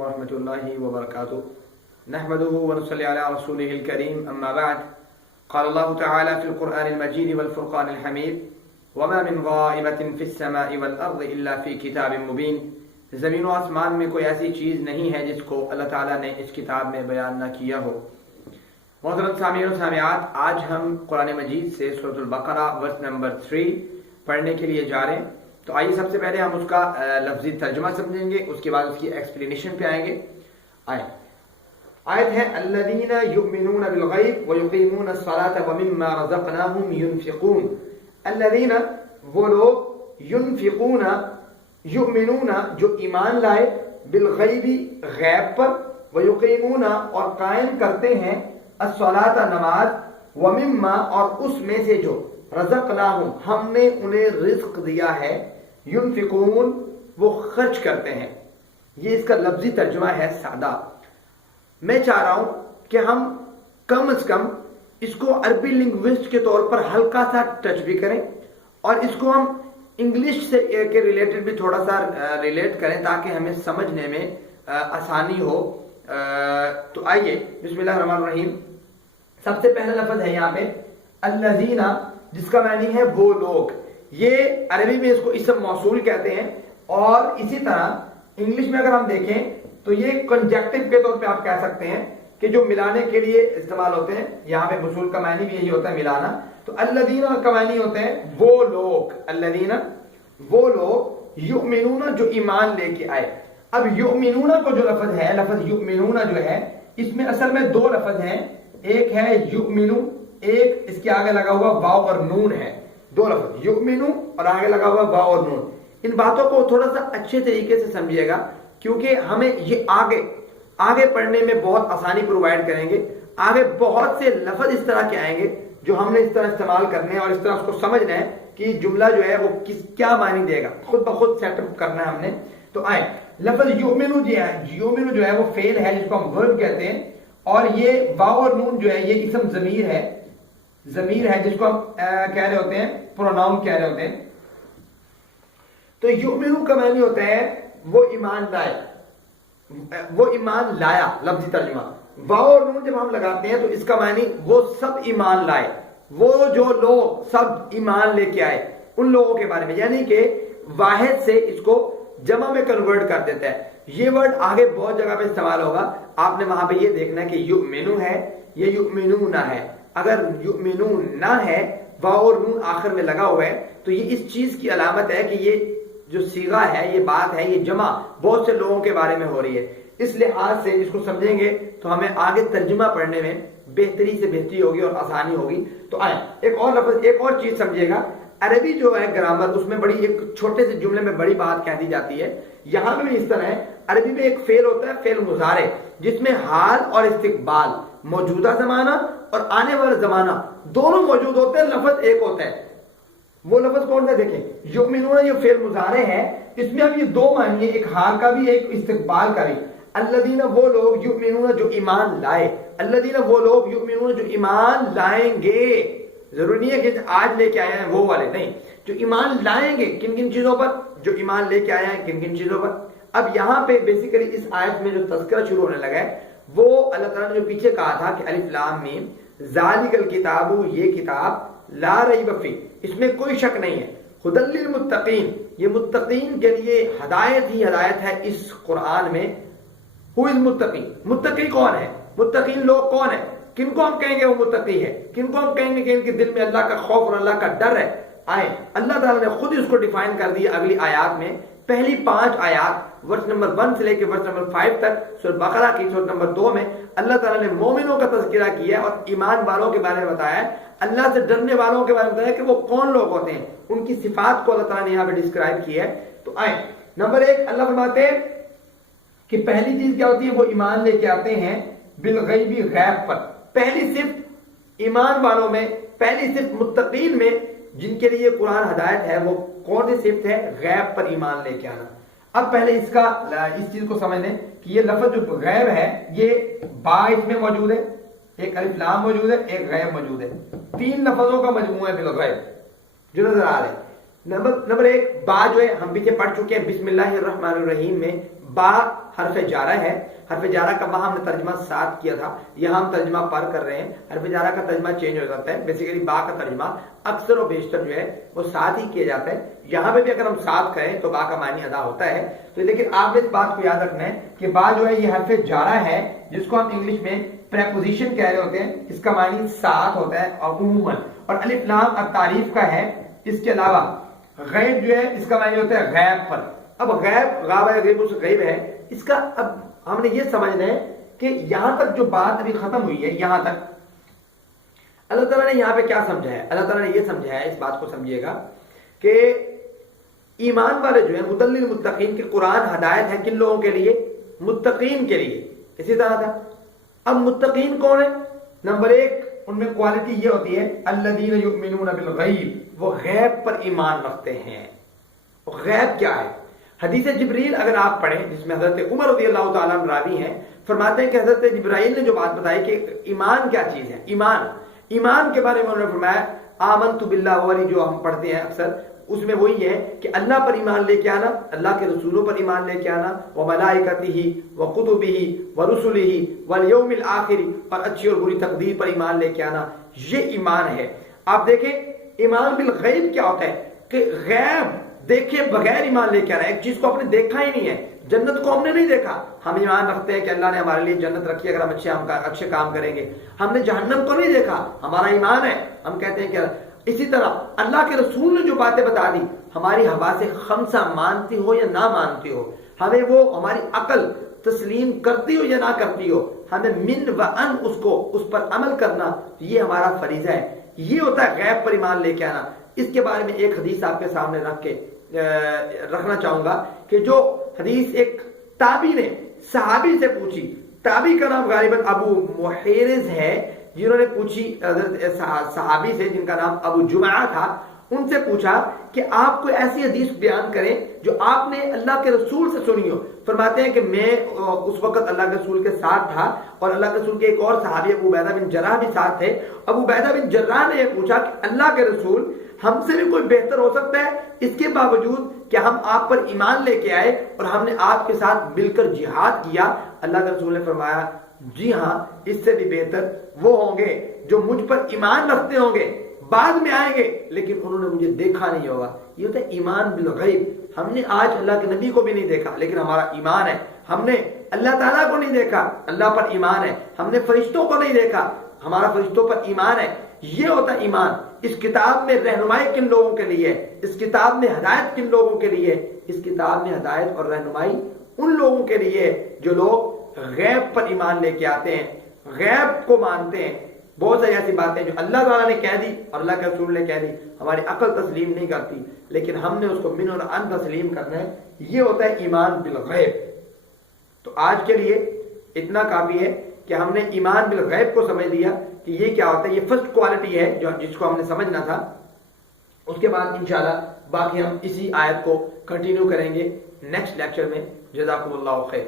ورحمة الله وبركاته نحمده ونصلي على رسوله الكريم أما بعد قال الله تعالى في القرآن المجيد والفرقان الحميد وما من غائبة في السماء والأرض إلا في كتاب مبين زمین و آسمان میں کوئی ایسی چیز نہیں ہے جس کو اللہ تعالیٰ نے اس کتاب میں بیان نہ کیا ہو۔ محترم سامعین و سامعات، آج ہم قرآن مجید سے سورۃ البقرہ ورس نمبر 3 پڑھنے کے لیے جا رہے ہیں۔ تو آئیے سب سے پہلے ہم اس کا لفظی ترجمہ سمجھیں گے، اس کے بعد اس کی ایکسپلینیشن پہ آئیں گے۔ آیت ہے الذین یؤمنون بالغیب ویقیمون الصلاۃ ومما رزقناہم ینفقون۔ الذین وہ لوگ، ینفقون یؤمنون جو ایمان لائے، بالغیبی غیب پر، ویقیمون اور قائم کرتے ہیں، الصلاۃ نماز، ومما اور اس میں سے جو، رزقناہم ہم نے انہیں رزق دیا ہے، ینفقون وہ خرچ کرتے ہیں۔ یہ اس کا لفظی ترجمہ ہے سادہ۔ میں چاہ رہا ہوں کہ ہم کم از کم اس کو عربی لنگوسٹ کے طور پر ہلکا سا ٹچ بھی کریں اور اس کو ہم انگلش سے کے ریلیٹڈ بھی تھوڑا سا ریلیٹ کریں تاکہ ہمیں سمجھنے میں آسانی ہو۔ تو آئیے بسم اللہ الرحمن الرحیم۔ سب سے پہلا لفظ ہے یہاں پہ الذین، جس کا معنی ہے وہ لوگ۔ یہ عربی میں اس کو اسم موصول کہتے ہیں، اور اسی طرح انگلش میں اگر ہم دیکھیں تو یہ کنجیکٹو کے طور پہ آپ کہہ سکتے ہیں کہ جو ملانے کے لیے استعمال ہوتے ہیں۔ یہاں پہ وصول کا معنی بھی یہی ہوتا ہے، ملانا۔ تو الذین کا معنی ہوتے ہیں وہ لوگ، الذین وہ لوگ، یؤمنون جو ایمان لے کے آئے۔ اب یؤمنون کو جو لفظ ہے، لفظ یؤمنون جو ہے، اس میں اصل میں دو لفظ ہیں، ایک ہے یؤمنو، ایک اس کے آگے لگا ہوا واو اور نون ہے۔ دو لفظ یؤمنو اور آگے لگا ہوا واو اور نون۔ ان باتوں کو تھوڑا سا اچھے طریقے سے سمجھیے گا کیونکہ ہمیں یہ آگے پڑھنے میں بہت آسانی پرووائڈ کریں گے۔ آگے بہت سے لفظ اس طرح کے آئیں گے جو ہم نے اس طرح استعمال کرنے ہیں اور اس طرح اس کو سمجھنا ہے کہ جملہ جو ہے وہ کیا معنی دے گا، خود بخود سیٹ اپ کرنا ہے ہم نے۔ تو آئیں، لفظ یؤمنو یؤمنو جو ہے وہ فعل ہے جس کو ہم ورب کہتے ہیں، اور یہ واو اور نون جو ہے یہ اسم ضمیر ہے جس کو ہم کہہ رہے ہوتے ہیں، پروناؤن کہہ رہے ہوتے ہیں۔ تو یؤمنو کا معنی ہوتا ہے وہ ایمان لائے، وہ ایمان لایا، لفظی ترجمہ۔ واو اور نون جب ہم لگاتے ہیں تو اس کا معنی وہ سب ایمان لائے، وہ جو لوگ سب ایمان لے کے آئے، ان لوگوں کے بارے میں، یعنی کہ واحد سے اس کو جمع میں کنورٹ کر دیتا ہے۔ یہ ورڈ آگے بہت جگہ پہ استعمال ہوگا، آپ نے وہاں پہ یہ دیکھنا ہے کہ یؤمنو ہے، یہ یؤمنون ہے۔ اگر یؤمنون نہ ہے، واو اور نون آخر میں لگا ہوا ہے، تو یہ اس چیز کی علامت ہے کہ یہ جو صیغہ ہے، یہ بات ہے، یہ جمع بہت سے لوگوں کے بارے میں ہو رہی ہے۔ اس لحاظ سے اس کو سمجھیں گے تو ہمیں آگے ترجمہ پڑھنے میں بہتری سے بہتری ہوگی اور آسانی ہوگی۔ تو آئیں ایک اور لفظ، ایک اور چیز سمجھیے گا، عربی جو ہے گرامر، اس میں بڑی ایک چھوٹے سے جملے میں بڑی بات کہہ دی جاتی ہے۔ یہاں پہ بھی اس طرح ہے، عربی میں ایک فعل ہوتا ہے، فعل مضارع، جس میں حال اور استقبال، موجودہ زمانہ اور آنے والا زمانہ دونوں موجود ہوتے ہیں، لفظ ایک ہوتا ہے۔ وہ لفظ کون سا دیکھیں، یؤمنون یہ فعل مضارع ہے، اس میں اب یہ دو معنی ہے، ایک حال کا بھی، ایک استقبال کا بھی۔ الذین وہ لوگ، یؤمنون جو ایمان لائے، الذین وہ لوگ، یؤمنون جو ایمان لائیں گے۔ ضروری نہیں ہے کہ آج لے کے آئے ہیں وہ والے، نہیں، جو ایمان لائیں گے کن کن چیزوں پر، جو ایمان لے کے آئے ہیں کن کن چیزوں پر۔ اب یہاں پہ بیسیکلی اس آیت میں جو تذکرہ شروع ہونے لگا ہے وہ اللہ تعالیٰ نے جو پیچھے کہا تھا کہ الف لام میم ذالک الکتاب، یہ کتاب، لا ریب فیہ، اس میں کوئی شک نہیں ہے، ھدی للمتقین، یہ متقین کے لیے ہدایت ہی ہدایت ہے اس قرآن میں۔ ہو از متقی، متقی کون ہے، متقین لوگ کون ہیں، کن کو ہم کہیں گے وہ متقی ہے، کن کو ہم کہیں گے کہ ان کے دل میں اللہ کا خوف اور اللہ کا ڈر ہے۔ آئے اللہ تعالیٰ نے خود اس کو ڈیفائن کر دیا اگلی آیات میں۔ پہلی 5 آیات ورس نمبر 1 سے لے کے ورس نمبر 5 تک سورۃ بقرہ کی سورۃ نمبر 2 میں اللہ تعالیٰ نے مومنوں کا تذکرہ کیا اور ایمان والوں کے بارے میں بتایا، اللہ سے ڈرنے والوں کے بارے میں بتایا کہ وہ کون لوگ ہوتے ہیں، ان کی صفات کو اللہ تعالیٰ نے یہاں پہ ڈسکرائب کی ہے۔ تو آئے نمبر 1 اللہ فرماتے ہیں کہ پہلی چیز کیا ہوتی ہے، وہ ایمان لے کے آتے ہیں بالغیبی، غیب پر۔ پہلی صفت ایمان والوں میں، پہلی صفت متقین میں جن کے لیے قرآن ہدایت ہے، وہ کون سی صفت ہے، غیب پر ایمان لے کے آنا۔ اب پہلے اس چیز کو سمجھ لیں کہ یہ لفظ جو غیب ہے، یہ با اس میں موجود ہے، ایک الف لام موجود ہے، ایک غیب موجود ہے، 3 لفظوں کا مجموعہ ہے بالغیب جو نظر آ رہے ہیں۔ نمبر ایک، با جو ہے ہم پیچھے پڑھ چکے ہیں بسم اللہ الرحمن الرحیم میں با حرف جارہ ہے. حرف جارہ کا وہاں ہم نے ترجمہ ساتھ کیا تھا، یہاں ہم ترجمہ پر کر رہے ہیں. حرف جارہ کا ترجمہ چینج ہو جاتا ہے، بیسیکلی با کا ترجمہ اکثر و بیشتر جو ہے وہ ساتھ ہی کیا جاتا ہے. یہاں پہ بھی اگر ہم ساتھ کریں تو با کا معنی ادا ہوتا ہے. تو لیکن آپ نے اس بات کو یاد رکھنا ہے کہ با جو ہے یہ حرف جارہ ہے جس کو ہم انگلش میں پریپوزیشن کہہ رہے ہوتے ہیں. اس کا معنی ساتھ ہوتا ہے اور عموماً، اور الف لام اب تعریف کا ہے. اس کے علاوہ غیب جو ہے اس کا معنی ہوتا ہے غیب پر. اب غیب غابہ غیب اس غیب ہے، اس کا اب ہم نے یہ سمجھنا ہے کہ یہاں تک جو بات ابھی ختم ہوئی ہے، یہاں تک اللہ تعالیٰ نے یہاں پہ کیا سمجھا ہے؟ اللہ تعالیٰ نے یہ سمجھا ہے، اس بات کو سمجھیے گا کہ ایمان والے جو ہیں مدل للمتقین کہ قرآن ہدایت ہے کن لوگوں کے لیے؟ متقین کے لیے. اسی طرح تھا. اب متقین کون ہے؟ نمبر ایک ان میں کوالٹی یہ ہوتی ہے الذین یؤمنون بالغیب، وہ غیب پر ایمان رکھتے ہیں. غیب کیا ہے؟ حدیث جبریل اگر آپ پڑھیں جس میں حضرت عمر رضی اللہ تعالیٰ عنہ راوی ہیں، فرماتے ہیں کہ حضرت جبرائیل نے جو بات بتائی کہ ایمان کیا چیز ہے. ایمان کے بارے میں انہوں نے فرمایا آمنت باللہ، والی جو ہم پڑھتے ہیں اکثر، اس میں وہی ہے کہ اللہ پر ایمان لے کے آنا، اللہ کے رسولوں پر ایمان لے کے آنا، وملائکتہ وکتبہ ورسلہ والیوم الآخر، اور اچھی اور بری تقدیر پر ایمان لے کے آنا. یہ ایمان ہے. آپ دیکھیں ایمان بالغیب کیا ہوتا ہے کہ غیب دیکھے بغیر ایمان لے کے آنا. ایک چیز کو آپ نے دیکھا ہی نہیں ہے، جنت کو ہم نے نہیں دیکھا، ہم ایمان رکھتے ہیں کہ اللہ نے ہمارے لیے جنت رکھی اگر ہم اچھے کام کریں گے. ہم نے جہنم کو نہیں دیکھا، ہمارا ایمان ہے، ہم کہتے ہیں کہ اسی طرح اللہ کے رسول نے جو باتیں بتا دی، ہماری حواس خمسہ مانتی ہو یا نہ مانتی ہو، ہمیں وہ ہماری عقل تسلیم کرتی ہو یا نہ کرتی ہو، ہمیں من و ان اس پر عمل کرنا یہ ہمارا فریضہ ہے. یہ ہوتا ہے غیب پر ایمان لے کے آنا. اس کے بارے میں ایک حدیث آپ کے سامنے رکھنا چاہوں گا کہ جو حدیث ایک تابعی نے صحابی سے پوچھی. تابعی کا نام غالباً ابو محیرز ہے، جنہوں نے پوچھی صحابی سے جن کا نام ابو جمعہ تھا، ان سے پوچھا کہ آپ کوئی ایسی حدیث بیان کریں جو آپ نے اللہ کے رسول سے سنی ہو. فرماتے ہیں کہ میں اس وقت اللہ کے رسول کے ساتھ تھا اور اللہ کے رسول کے ایک اور صحابی ابو عبیدہ بن جراح بھی ساتھ تھے. ابو عبیدہ بن جراح نے یہ پوچھا کہ اللہ کے رسول ہم سے بھی کوئی بہتر ہو سکتا ہے اس کے باوجود کہ ہم آپ پر ایمان لے کے آئے اور ہم نے آپ کے ساتھ مل کر جہاد کیا؟ اللہ کے رسول نے فرمایا جی ہاں، اس سے بھی بہتر وہ ہوں گے جو مجھ پر ایمان رکھتے ہوں گے، بعد میں آئیں گے لیکن انہوں نے مجھے دیکھا نہیں ہوگا. یہ ہوتا ہے ایمان بالغیب. ہم نے آج اللہ کے نبی کو بھی نہیں دیکھا لیکن ہمارا ایمان ہے. ہم نے اللہ تعالیٰ کو نہیں دیکھا، اللہ پر ایمان ہے. ہم نے فرشتوں کو نہیں دیکھا، ہمارا فرشتوں پر ایمان ہے. یہ ہوتا ہے ایمان. اس کتاب میں رہنمائی کن لوگوں کے لیے؟ اس کتاب میں ہدایت کن لوگوں کے لیے؟ اس کتاب میں ہدایت اور رہنمائی ان لوگوں کے لیے جو لوگ غیب پر ایمان لے کے آتے ہیں، غیب کو مانتے ہیں. بہت ساری ایسی باتیں جو اللہ تعالیٰ نے کہہ دی اور اللہ کے رسول نے کہہ دی، ہماری عقل تسلیم نہیں کرتی لیکن ہم نے اس کو من اور ان تسلیم کرنا ہے. یہ ہوتا ہے ایمان بالغیب. تو آج کے لیے اتنا کافی ہے کہ ہم نے ایمان بالغیب کو سمجھ لیا کہ یہ کیا ہوتا ہے. یہ فرسٹ کوالٹی ہے جس کو ہم نے سمجھنا تھا. اس کے بعد انشاءاللہ باقی ہم اسی آیت کو کنٹینیو کریں گے نیکسٹ لیکچر میں. جزاکم اللہ خیر.